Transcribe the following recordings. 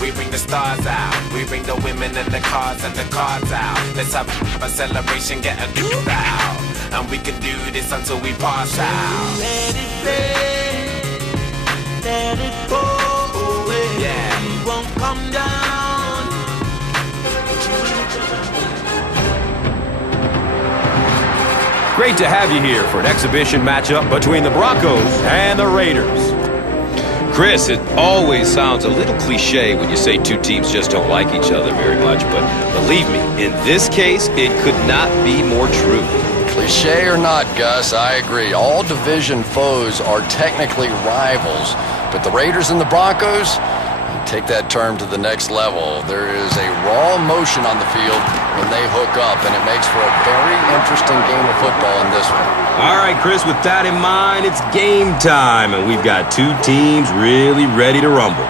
We bring the stars out. We bring the women and the cars and the cards out. Let's have a celebration, get a new out. And we can do this until we pass out. Let it play, let it go away. Yeah. We won't come down. Great to have you here for an exhibition matchup between the Broncos and the Raiders. Chris, it always sounds a little cliche when you say two teams just don't like each other very much, but believe me, in this case, it could not be more true. Cliche or not, Gus, I agree. All division foes are technically rivals, but the Raiders and the Broncos take that term to the next level. There is a raw emotion on the field when they hook up, and it makes for a very interesting game of football in this one. All right, Chris, with that in mind, it's game time, and we've got two teams really ready to rumble.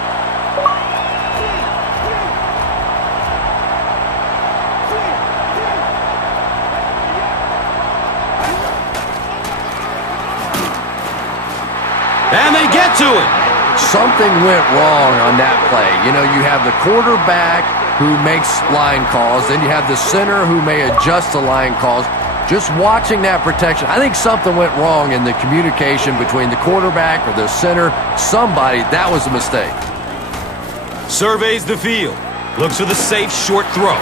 And they get to it. Something went wrong on that play. You know, you have the quarterback who makes line calls, then you have the center who may adjust the line calls. Just watching that protection, I think something went wrong in the communication between the quarterback or the center. Somebody, that was a mistake. Surveys the field. Looks for the safe short throw.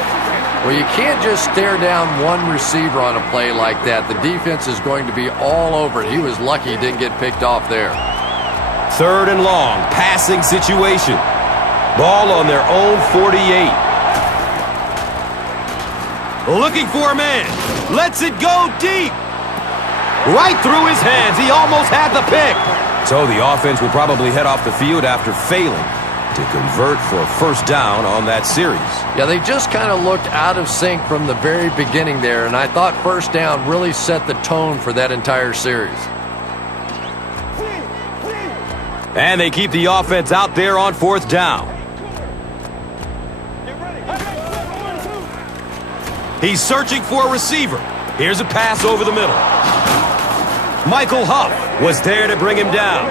Well, you can't just stare down one receiver on a play like that. The defense is going to be all over it. He was lucky he didn't get picked off there. Third and long, passing situation. Ball on their own 48. Looking for a man. Lets it go deep. Right through his hands. He almost had the pick. So the offense will probably head off the field after failing to convert for a first down on that series. Yeah, they just kind of looked out of sync from the very beginning there, and I thought first down really set the tone for that entire series. And they keep the offense out there on fourth down. He's searching for a receiver. Here's a pass over the middle. Michael Huff was there to bring him down.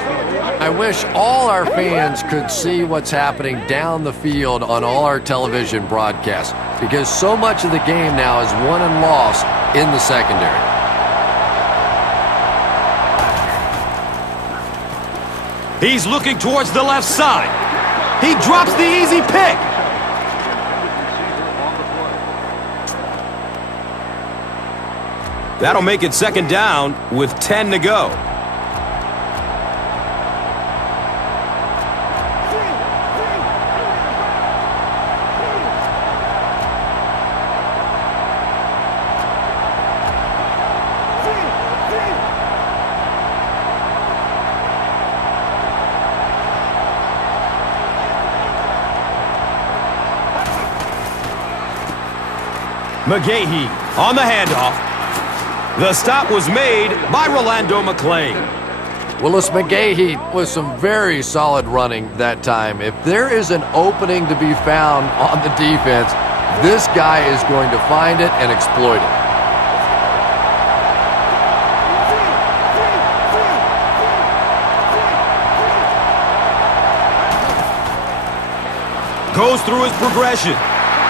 I wish all our fans could see what's happening down the field on all our television broadcasts, because so much of the game now is won and lost in the secondary. He's looking towards the left side. He drops the easy pick. That'll make it second down with 10 to go. McGahee on the handoff. The stop was made by Rolando McClain. Willis McGahee with some very solid running that time. If there is an opening to be found on the defense, this guy is going to find it and exploit it. Goes through his progression.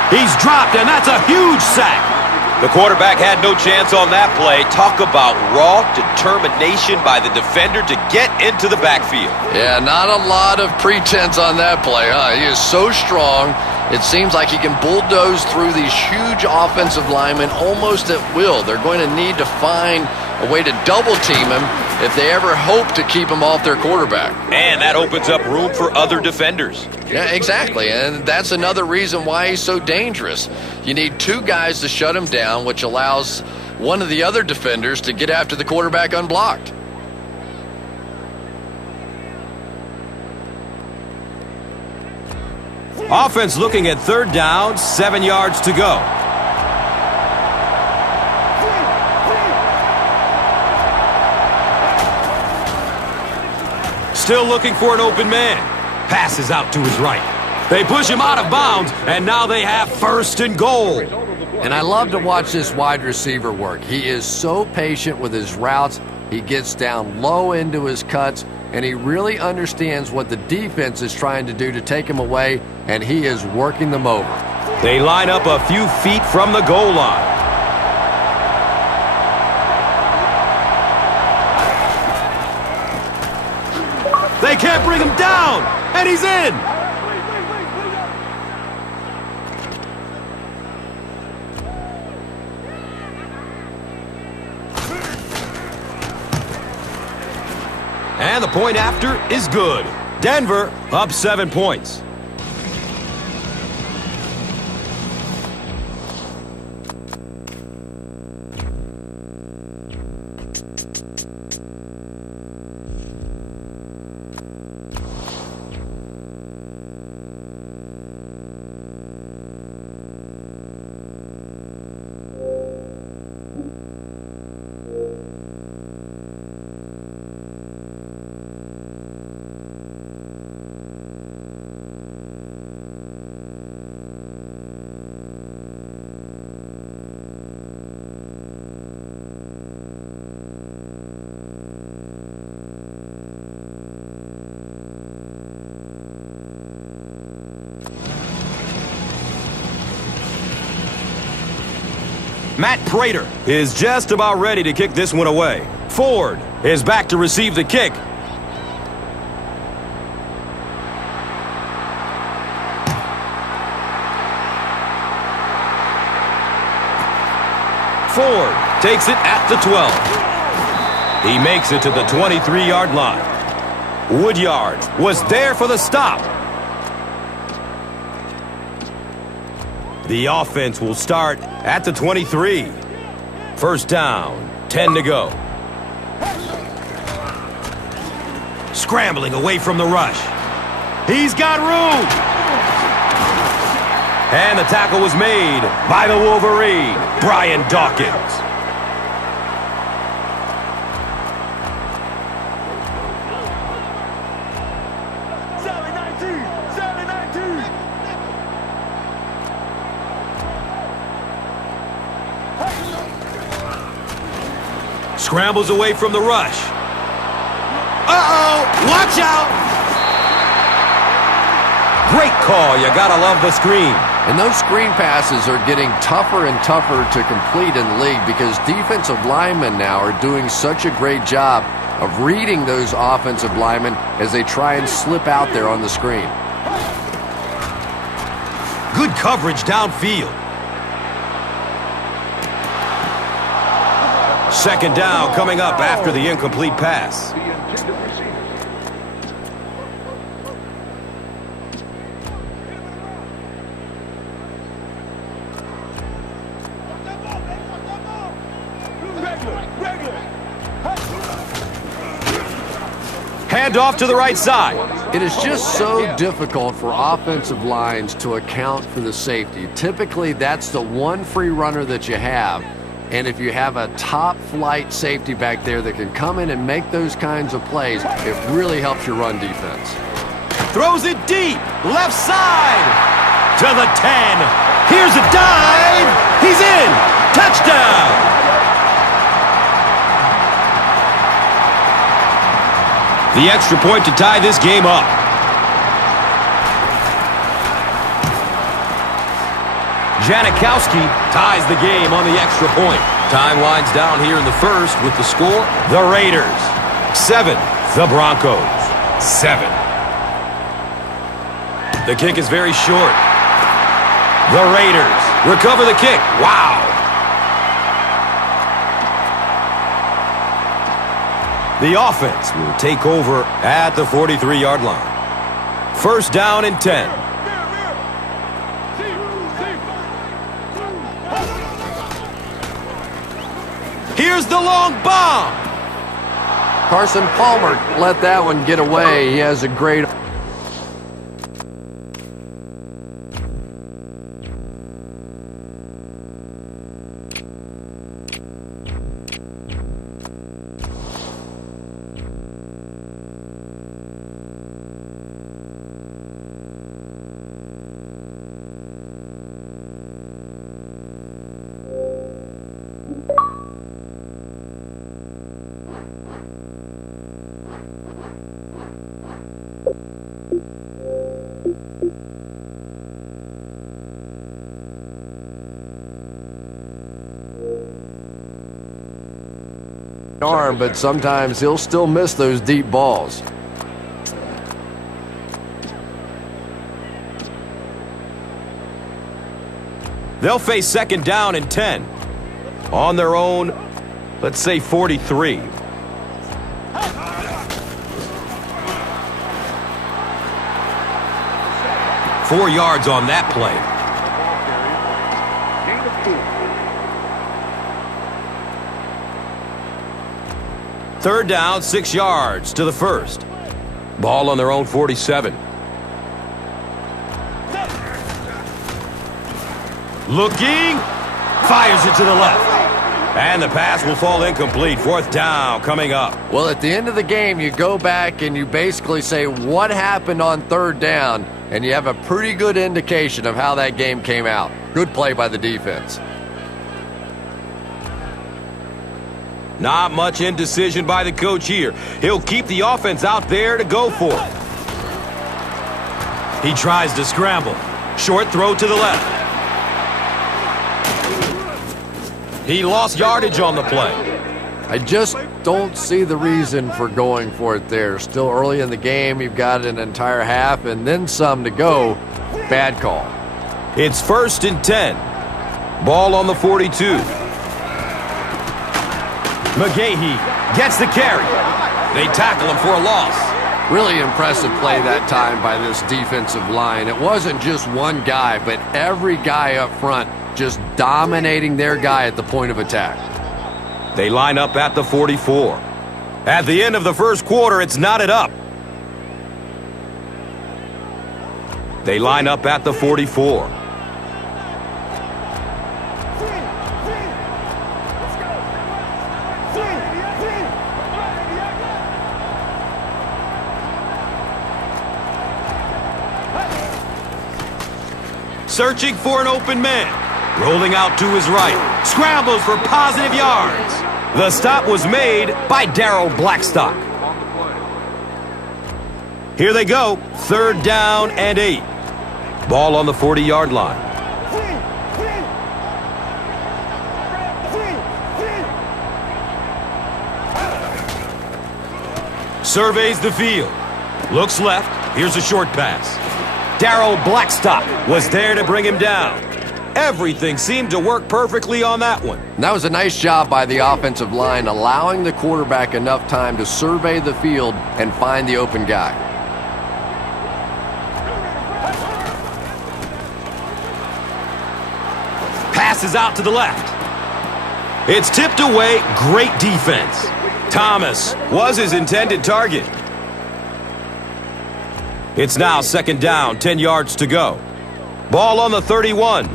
He's dropped, and that's a huge sack. The quarterback had no chance on that play. Talk about raw determination by the defender to get into the backfield. Yeah, not a lot of pretense on that play, huh? He is so strong, it seems like he can bulldoze through these huge offensive linemen almost at will. They're going to need to find a way to double team him if they ever hope to keep him off their quarterback. And that opens up room for other defenders. Yeah, exactly, and that's another reason why he's so dangerous. You need two guys to shut him down, which allows one of the other defenders to get after the quarterback unblocked. Offense looking at third down, 7 yards to go. Still looking for an open man. Passes out to his right. They push him out of bounds, and now they have first and goal. And I love to watch this wide receiver work. He is so patient with his routes. He gets down low into his cuts, and he really understands what the defense is trying to do to take him away, and he is working them over. They line up a few feet from the goal line. They can't bring him down, and he's in. And the point after is good. Denver up 7 points. Matt Prater is just about ready to kick this one away. Ford is back to receive the kick. Ford takes it at the 12. He makes it to the 23-yard line. Woodyard was there for the stop. The offense will start at the 23. First down, 10 to go. Scrambling away from the rush. He's got room. And the tackle was made by the Wolverine, Brian Dawkins. Scrambles away from the rush. Uh-oh! Watch out! Great call. You gotta love the screen. And those screen passes are getting tougher and tougher to complete in the league because defensive linemen now are doing such a great job of reading those offensive linemen as they try and slip out there on the screen. Good coverage downfield. Second down coming up after the incomplete pass. Hand off to the right side. It is just so difficult for offensive lines to account for the safety. Typically, that's the one free runner that you have. And if you have a top-flight safety back there that can come in and make those kinds of plays, it really helps your run defense. Throws it deep, left side, to the 10. Here's a dive. He's in. Touchdown. The extra point to tie this game up. Janikowski ties the game on the extra point. Time winds down here in the first with the score. The Raiders 7, the Broncos 7. The kick is very short. The Raiders recover the kick. Wow. The offense will take over at the 43-yard line. First down and 10. Here's the long bomb. Carson Palmer let that one get away. He has a great... arm, but sometimes he'll still miss those deep balls. They'll face second down and 10. On their own, let's say 43. Four yards on that play. Third down, 6 yards to the first. Ball on their own 47. Looking, fires it to the left. And the pass will fall incomplete. Fourth down coming up. Well, at the end of the game, you go back and you basically say what happened on third down, and you have a pretty good indication of how that game came out. Good play by the defense. Not much indecision by the coach here. He'll keep the offense out there to go for it. He tries to scramble. Short throw to the left. He lost yardage on the play. I just don't see the reason for going for it there. Still early in the game. You've got an entire half and then some to go. Bad call. It's 1st and 10. Ball on the 42. McGahee gets the carry. They tackle him for a loss. Really impressive play that time by this defensive line. It wasn't just one guy, but every guy up front just dominating their guy at the point of attack. They line up at the 44. At the end of the first quarter, it's knotted up. They line up at the 44. Searching for an open man. Rolling out to his right. Scrambles for positive yards. The stop was made by Darryl Blackstock. Here they go. 3rd down and 8. Ball on the 40-yard line. Surveys the field. Looks left. Here's a short pass. Darryl Blackstock was there to bring him down. Everything seemed to work perfectly on that one. And that was a nice job by the offensive line, allowing the quarterback enough time to survey the field and find the open guy. Passes out to the left. It's tipped away. Great defense. Thomas was his intended target. It's now 2nd down, 10 yards to go. Ball on the 31.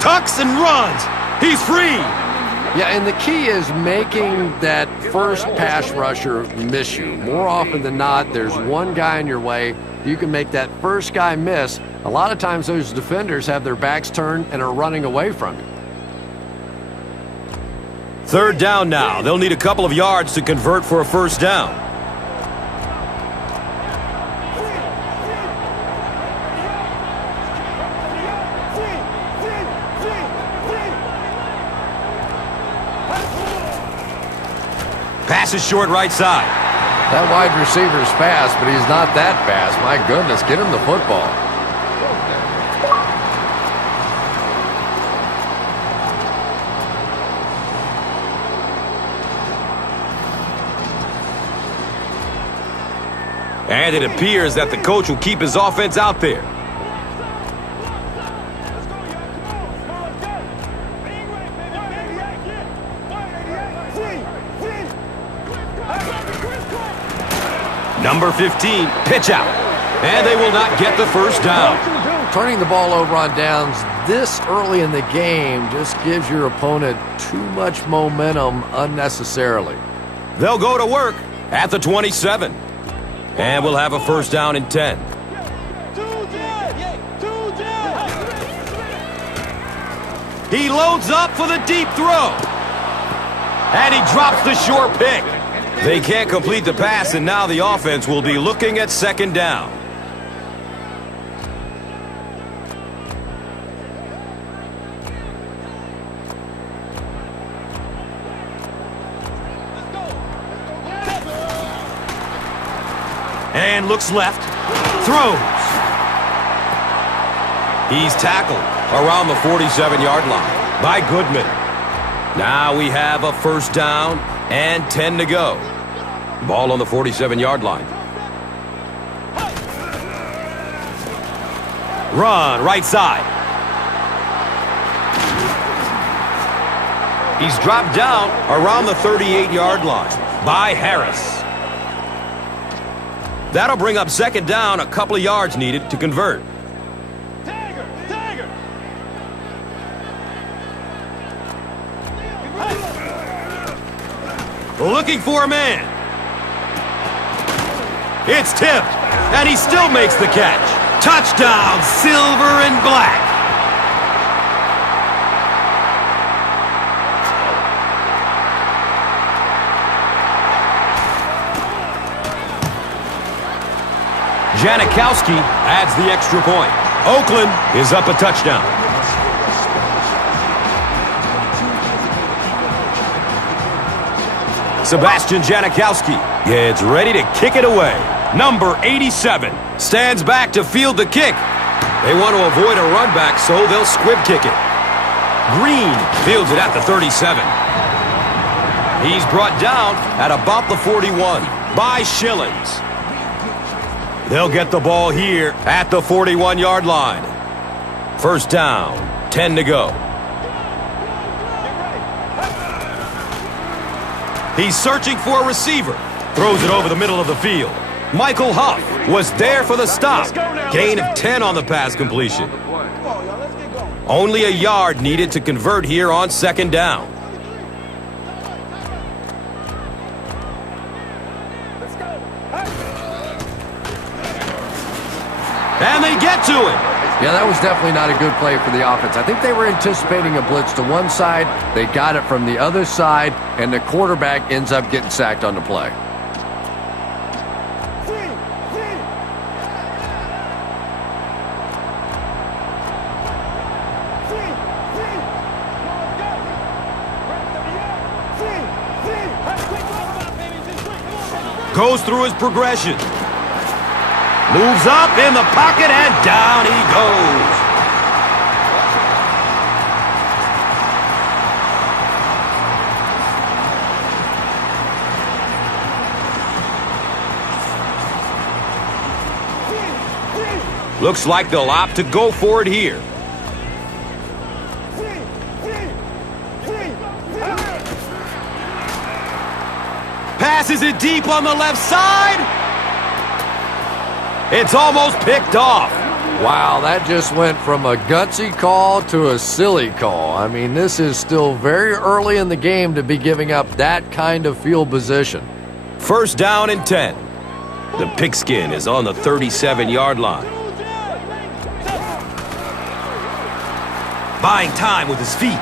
Tucks and runs. He's free. Yeah, and the key is making that first pass rusher miss you. More often than not, there's one guy in your way. You can make that first guy miss. A lot of times those defenders have their backs turned and are running away from you. 3rd down now. They'll need a couple of yards to convert for a first down. Pass is short right side. That wide receiver's fast, but he's not that fast. My goodness, get him the football. And it appears that the coach will keep his offense out there. Number 15, pitch out. And they will not get the first down. Turning the ball over on downs this early in the game just gives your opponent too much momentum unnecessarily. They'll go to work at the 27. And we'll have a first down and 10. He loads up for the deep throw. And he drops the short pick. They can't complete the pass, and now the offense will be looking at 2nd down. And looks left. Throws. He's tackled around the 47-yard line by Goodman. Now we have a first down and 10 to go. Ball on the 47-yard line. Run, right side. He's dropped down around the 38-yard line by Harris. That'll bring up second down, a couple of yards needed to convert. Looking for a man. It's tipped, and he still makes the catch. Touchdown, silver and black. Janikowski adds the extra point. Oakland is up a touchdown. Sebastian Janikowski gets ready to kick it away. Number 87 stands back to field the kick. They want to avoid a run back, so they'll squib kick it. Green fields it at the 37. He's brought down at about the 41 by Schillens. They'll get the ball here at the 41-yard line. First down, 10 to go. He's searching for a receiver. Throws it over the middle of the field. Michael Huff was there for the stop. Gain of 10 on the pass completion. Only a yard needed to convert here on second down. And they get to it. Yeah, that was definitely not a good play for the offense. I think they were anticipating a blitz to one side. They got it from the other side, and the quarterback ends up getting sacked on the play. Goes through his progression. Moves up in the pocket, and down he goes. Looks like they'll opt to go for it here. Passes it deep on the left side. It's almost picked off. Wow, that just went from a gutsy call to a silly call. I mean, this is still very early in the game to be giving up that kind of field position. First down and 10. The pigskin is on the 37-yard line. Buying time with his feet.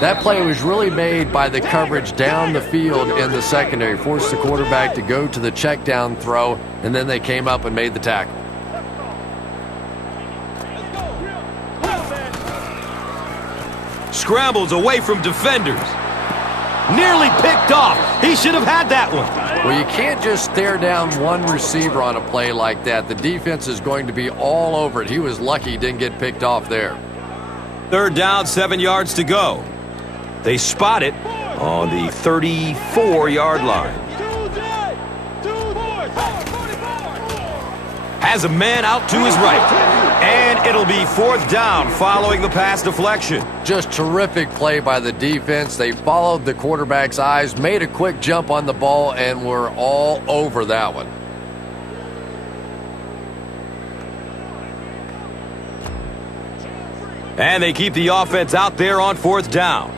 That play was really made by the coverage down the field in the secondary. Forced the quarterback to go to the check down throw, and then they came up and made the tackle. Scrambles away from defenders. Nearly picked off. He should have had that one. Well, you can't just stare down one receiver on a play like that. The defense is going to be all over it. He was lucky he didn't get picked off there. Third down, 7 yards to go. They spot it on the 34-yard line. Has a man out to his right. And it'll be fourth down following the pass deflection. Just terrific play by the defense. They followed the quarterback's eyes, made a quick jump on the ball, and were all over that one. And they keep the offense out there on fourth down.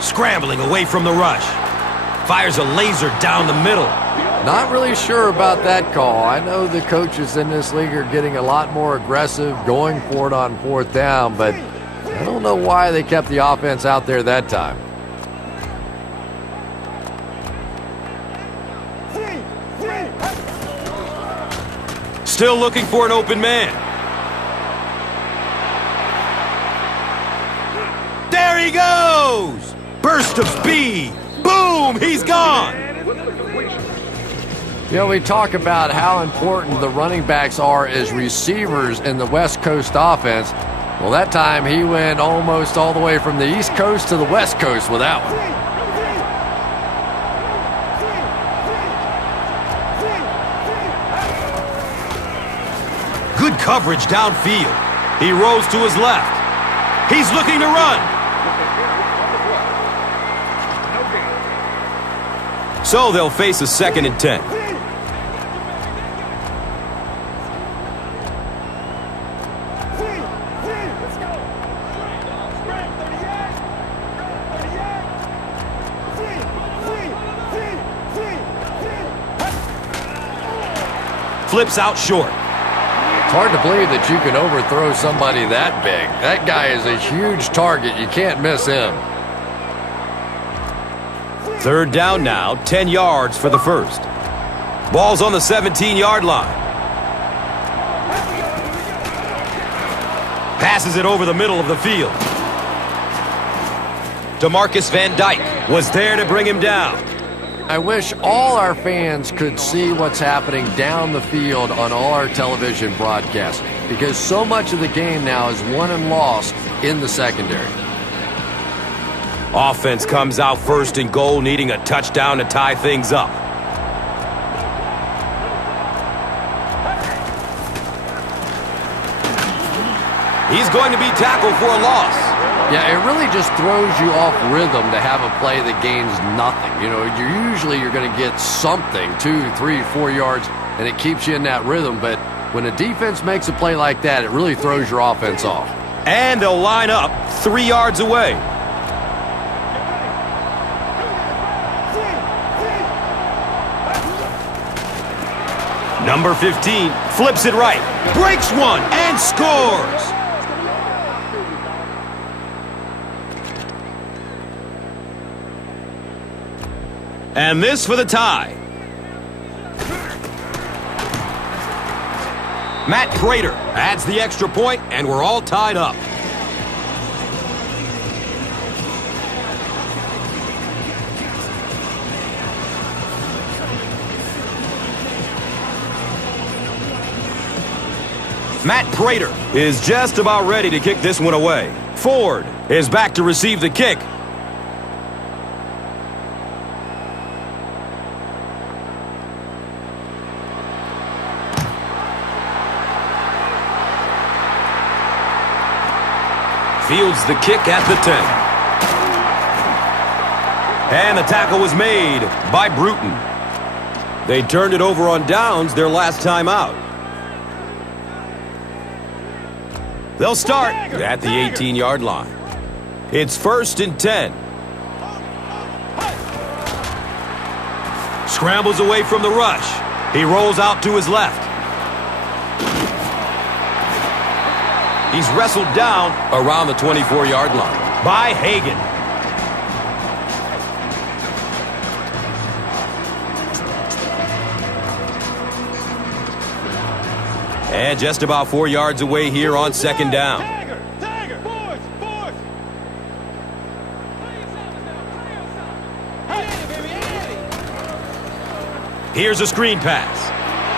Scrambling away from the rush. Fires a laser down the middle. Not really sure about that call. I know the coaches in this league are getting a lot more aggressive, going for it on fourth down, but I don't know why they kept the offense out there that time. Still looking for an open man. There There he goes! Burst of speed. Boom! He's gone! You know, we talk about how important the running backs are as receivers in the West Coast offense. Well, that time he went almost all the way from the East Coast to the West Coast with that one. Good coverage downfield. He rolls to his left. He's looking to run. So they'll face a 2nd and 10. Flips out short. It's hard to believe that you can overthrow somebody that big. That guy is a huge target. You can't miss him. 3rd down now, 10 yards for the first. Ball's on the 17-yard line. Passes it over the middle of the field. DeMarcus Van Dyke was there to bring him down. I wish all our fans could see what's happening down the field on all our television broadcasts, because so much of the game now is won and lost in the secondary. Offense comes out 1st and goal, needing a touchdown to tie things up. He's going to be tackled for a loss. Yeah, it really just throws you off rhythm to have a play that gains nothing. You know, you're going to get something, 2, 3, 4 yards, and it keeps you in that rhythm. But when a defense makes a play like that, it really throws your offense off. And they'll line up 3 yards away. Number 15 flips it right, breaks one, and scores. And this for the tie. Matt Prater adds the extra point, and we're all tied up. Matt Prater is just about ready to kick this one away. Ford is back to receive the kick. Fields the kick at the 10. And the tackle was made by Bruton. They turned it over on downs their last time out. They'll start at the 18-yard line. It's 1st and 10. Scrambles away from the rush. He rolls out to his left. He's wrestled down around the 24-yard line by Hagan. And just about 4 yards away here on 2nd down. Here's a screen pass.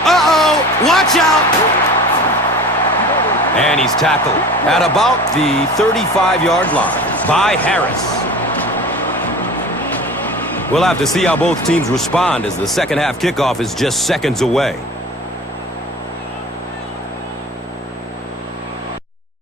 Uh-oh! Watch out! And he's tackled at about the 35-yard line by Harris. We'll have to see how both teams respond as the second half kickoff is just seconds away.